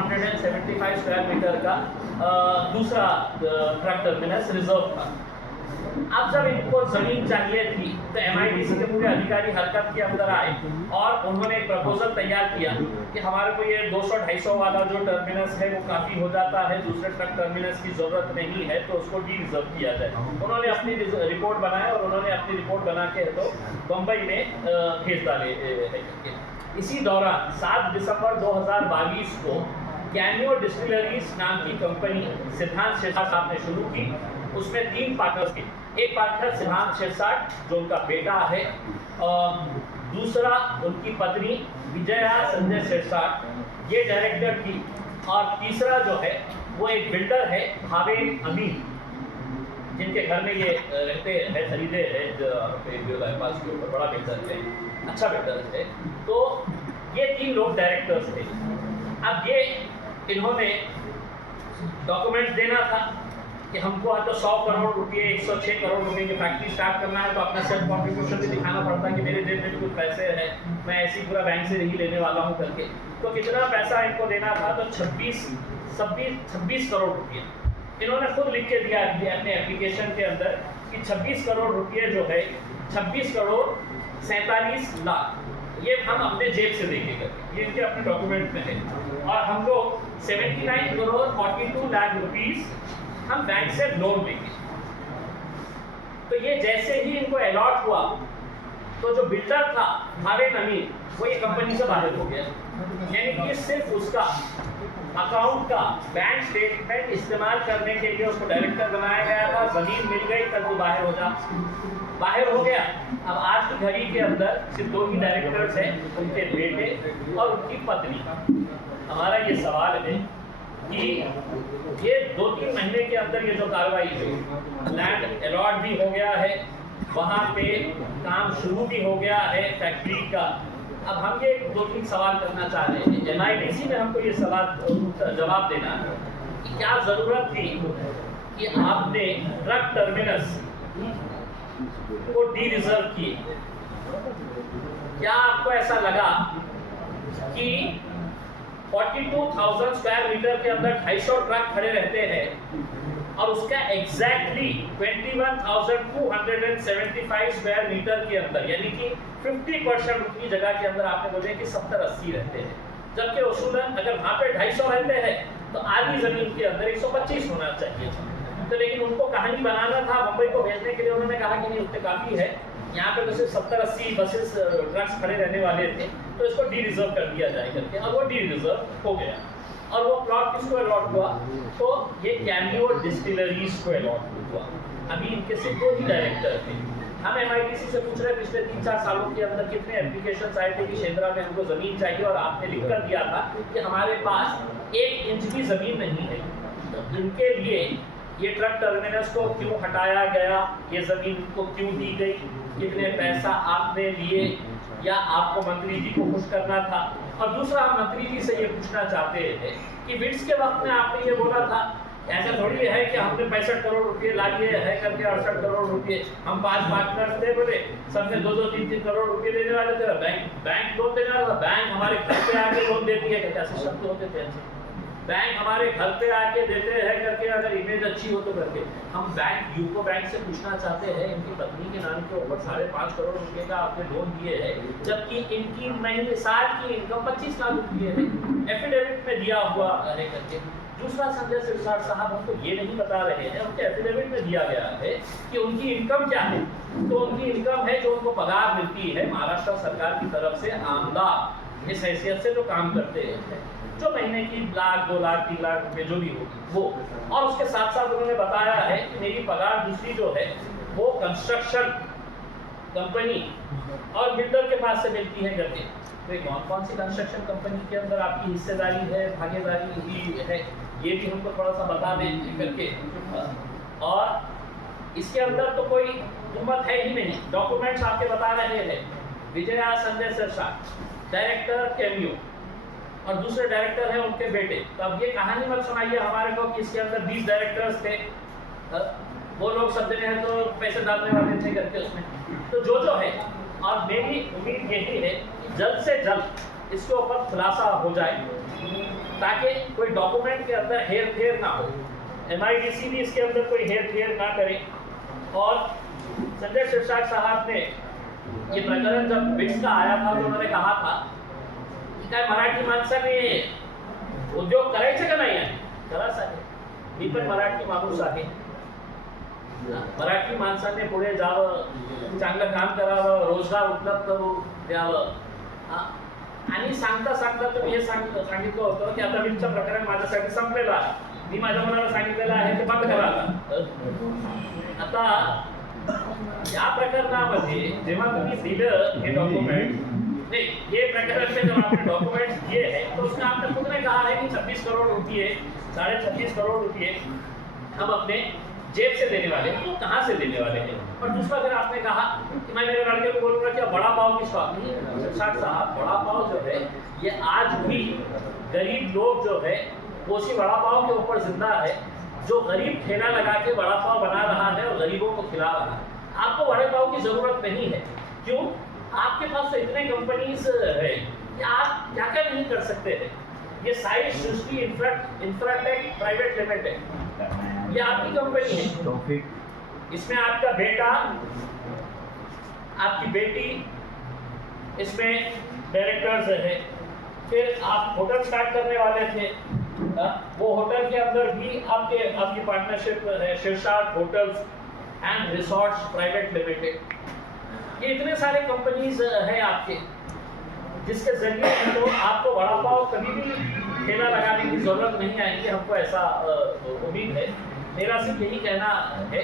275 square metre का दूसरा truck terminus reserve था। अब जब इनको जमीन चाहिए थी तो MIDC के पूरे अधिकारी हरकत के अंदर आए और उन्होंने एक प्रपोजल तैयार किया कि हमारे को ये 200-250 वाला जो टर्मिनस है वो काफ़ी हो जाता है, दूसरे ट्रक टर्मिनस की ज़रूरत नहीं है, तो उसको डी रिजर्व किया जाए। उन्होंने अपनी रिपोर्ट बनाया और उन्होंने अपनी रिपोर्ट बना के तो बम्बई में भेज डाले। इसी दौरान 7 दिसंबर 2022 को कैमियो डिस्टिलरीज नाम की कंपनी सिद्धांत शिरसाट साहब ने शुरू की। उसमें 3 पार्टनर्स थे। एक पार्टनर सिद्धांत शिरसाट जो उनका बेटा है, दूसरा उनकी पत्नी विजया संजय शिरसाट, ये डायरेक्टर थी, और तीसरा जो है वो एक बिल्डर है भावेन अमीन, जिनके घर में ये रहते हैं, खरीदे हैं पास के ऊपर, बड़ा बिल्डर है, अच्छा बिल्डर है। तो ये 3 लोग डायरेक्टर्स थे। अब ये इन्होंने डॉक्यूमेंट्स देना था कि हमको तो 100 करोड़ रुपए 106 करोड़ रुपए की फैक्ट्री स्टार्ट करना है, तो अपना सेल्फ कॉन्ट्रीब्यूशन भी दिखाना पड़ता है कि मेरे जेब में भी कुछ पैसे हैं, मैं ऐसी पूरा बैंक से नहीं लेने वाला हूँ करके। तो कितना पैसा इनको देना था, तो 26 करोड़ रुपये इन्होंने खुद लिख के दिया अपने एप्लीकेशन के अंदर कि 26 करोड़ रुपये जो है 26 करोड़ 47 लाख ये हम अपने जेब से देंगे करके, ये इनके अपने डॉक्यूमेंट में है। और हम लोग 79 करोड़ 42 लाख रुपीस हम बैंक से लोन लेंगे। तो ये जैसे ही इनको अलॉट हुआ तो जो बिल्डर था भावेन अमीन वो ये कंपनी से बाहर हो गया, यानी कि सिर्फ उसका अकाउंट का बैंक स्टेटमेंट इस्तेमाल करने के लिए उसको डायरेक्टर बनाया गया था। जमीन मिल गई तब वो बाहर हो गया। अब आज की घड़ी के अंदर सिर्फ 2 ही डायरेक्टर्स हैं, उनके बेटे और उनकी पत्नी। हमारा ये सवाल है कि ये 2-3 महीने के अंदर ये जो कार्रवाई हुई, लैंड अलॉट भी हो गया है, वहाँ पे काम शुरू भी हो गया है फैक्ट्री का। अब हम ये 2-3 सवाल करना चाह रहे हैं, MIDC में हमको ये सवाल जवाब देना कि क्या ज़रूरत थी कि आपने ट्रक टर्मिनस को डी रिजर्व किए? क्या आपको ऐसा लगा कि 42,000 स्क्वायर मीटर के अंदर 250 ट्रक खड़े रहते हैं और उसका एग्जैक्टली 21,275 स्क्वायर मीटर के अंदर, यानी कि 50% उतनी जगह के अंदर आपने बोले कि 70-80 रहते हैं, जबकि उसूलन अगर वहाँ पे 250 रहते हैं तो आधी जमीन के अंदर 125 होना चाहिए। तो लेकिन उनको कहानी बनाना था, मुंबई को भेजने के लिए उन्होंने कहा कि नहीं उतने काफ़ी है, यहाँ पे तो सिर्फ 70-80 बसेस ट्रक्स खड़े रहने वाले थे, तो इसको डी रिजर्व कर दिया जाए करके। अब वो डी रिजर्व हो गया और वो प्लॉट किसको अलॉट हुआ, तो ये कैमियो डिस्टिलरीज को अलॉट हुआ। अभी इनके सिर्फ 2 ही डायरेक्टर थे। हम MIDC से पूछ रहे पिछले 3-4 सालों के अंदर कितने एप्लीकेशंस आए थे कि शेंद्रा में हमको ज़मीन चाहिए, और आपने लिख कर दिया था कि हमारे पास 1 इंच की ज़मीन नहीं है। तो इनके लिए ये ट्रक टर्मिनस को क्यों हटाया गया, ये ज़मीन को क्यों दी गई, कितने पैसा आपने लिए, या आपको मंत्री जी को खुश करना था? और दूसरा हम मंत्री जी से ये पूछना चाहते हैं कि विट्स के वक्त में आपने ये बोला था, ऐसा थोड़ी है कि हमने 65 करोड़ रुपये ला लिए है करके 68 करोड़ रुपये, हम 5 पार्टनर्स थे, बोले सबने 2-2, 3-3 करोड़ रुपये देने वाले थे, बैंक लोन देने वाला था, बैंक हमारे घर पे आके लोन देती है, कैसे शब्द होते थे ऐसे, बैंक हमारे घर पे आके देते हैं करके, अगर इमेज अच्छी हो तो करके। हम बैंक यूको बैंक से पूछना चाहते हैं, इनकी पत्नी के नाम के ऊपर 5.5 करोड़ रुपए का आपने लोन दिए है, जबकि इनकी महीने साल की इनकम 25 लाख रुपये है, एफिडेविट में दिया हुआ है करके। दूसरा संजय शिरसाट साहब हमको ये नहीं बता रहे हैं, उनके एफिडेविट में दिया गया है कि उनकी इनकम क्या है। तो उनकी इनकम है जो उनको पगार मिलती है महाराष्ट्र सरकार की तरफ से, आमदार इस हैसियत से जो काम करते हैं, जो महीने की 1 लाख 2 लाख 3 लाख रुपए जो भी होगी वो। और उसके साथ साथ उन्होंने बताया है कि मेरी पगार दूसरी जो है वो कंस्ट्रक्शन कंपनी और बिल्डर के पास से मिलती है करके। तो कौन सी कंस्ट्रक्शन कंपनी के अंदर आपकी हिस्सेदारी है, भागीदारी हुई है, ये भी हमको थोड़ा सा बता दें करके। और इसके अंदर तो कोई हिम्मत है ही नहीं, डॉक्यूमेंट्स आपके बता रहे हैं, विजया संजय शिरसाट डायरेक्टर कैमियो और दूसरे डायरेक्टर हैं उनके बेटे। तो अब ये कहानी मत सुनाइए हमारे को कि इसके अंदर 20 डायरेक्टर्स थे, वो लोग सब जने हैं तो पैसे डालने वाले थे करके उसमें। तो जो है, और मेरी उम्मीद यही है कि जल्द से जल्द इसके ऊपर खुलासा हो जाए ताकि कोई डॉक्यूमेंट के अंदर हेर फेर ना हो, MIDC भी इसके अंदर कोई हेर फेर ना करे। और संजय शिरसाट साहब ने ये प्रकरण जब बिट्स का आया था तो उन्होंने कहा था की काय मराठी माणसाने उद्योग करायचे का नाही आहे, कराच आहे, मी पण मराठी माणूस आहे, मराठी माणसाने पुढे जावं, चांगलं काम करावं, रोजगार उपलब्ध करून द्यावं। आणि सांगता सांगता तुम्ही हे सांगितलं होतं की आता बिटचं प्रकरण माझ्यासाठी संपलेलं आहे, मी माझ्या मनाला सांगितलेलं आहे ते बंद करा। आता या प्रकरणामध्ये जेव्हा तुम्ही दिलं हे डॉक्यूमेंट, नहीं ये प्रकरण में जब आपने डॉक्यूमेंट्स दिए हैं तो उसमें आपने खुद ने कहा है कि 26 करोड़ रुपये 26.5 करोड़ रुपये हम अपने जेब से देने वाले हैं, तो कहाँ से देने वाले हैं। और दूसरा फिर आपने कहा कि मैं मेरे लड़के को बोलूँगा कि बड़ा पाव की शॉप नहीं, शिरसाट साहब बड़ा पाव जो है ये आज भी गरीब लोग जो है वो उसी बड़ा पाव के ऊपर जिंदा है, जो गरीब ठेला लगा के बड़ा पाव बना रहा है और गरीबों को खिला रहा है। आपको बड़े पाव की जरूरत नहीं है, क्यों? आपके पास तो इतने कंपनीज है कि आप क्या क्या नहीं कर सकते हैं। ये साई सृष्टि इंफ्राटेक प्राइवेट लिमिटेड ये आपकी कंपनी है, इसमें आपका बेटा आपकी बेटी इसमें डायरेक्टर्स है। फिर आप होटल स्टार्ट करने वाले थे, वो होटल के अंदर भी आपकी पार्टनरशिप है, Shirsat hotels and resorts private limited. ये इतने सारे कंपनीज है आपके, जिसके जरिए तो आपको वड़ा पाव कभी भी ठेला लगाने की जरूरत नहीं आएगी, हमको ऐसा उम्मीद है। मेरा सिर्फ यही कहना है।